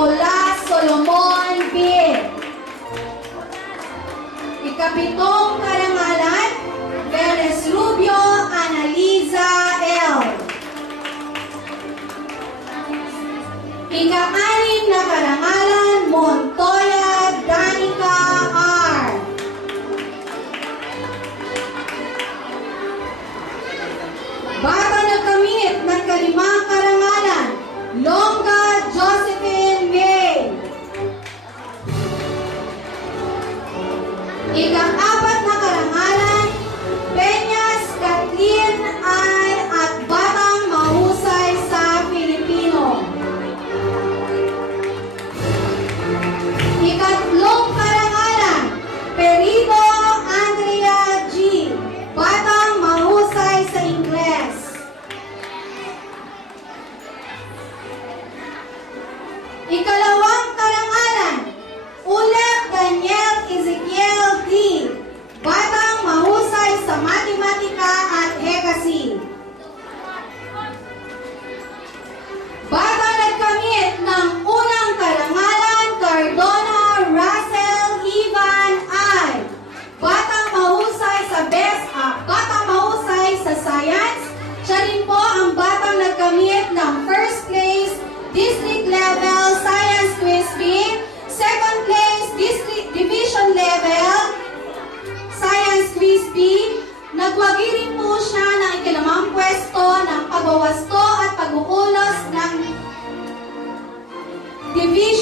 Nicolas Solomon B. Ikapitong karangalan, Perez Rubio Analiza L. Ika-anim na karangalan, Montoya Danica R. Bata nagkamit ng kalimang karangalan, Longga Josephine May. Ika-apat na karangalan, Peñas Kathleen I. at Batang Mahusay sa Pilipino. Ikatlong karangalan, Perito Andrea G. Batang Mahusay sa Ingles. Ikalawang karangalan, Ulep Daniel Ezekiel D. Batang Mahusay sa Matematika at Hekasi. Bata nagkamit ng unang karangalan, Cardona Russell Ivan I. Batang Mahusay sa Batang Mahusay sa Science. Siya rin po ang batang nagkamit ng first place District Level Science Quiz Bee, second place Division Level Science Quiz Bee. Nagwagi rin po siya ng ikalimang pwesto ng pagwawasto at pag-uulos ng Division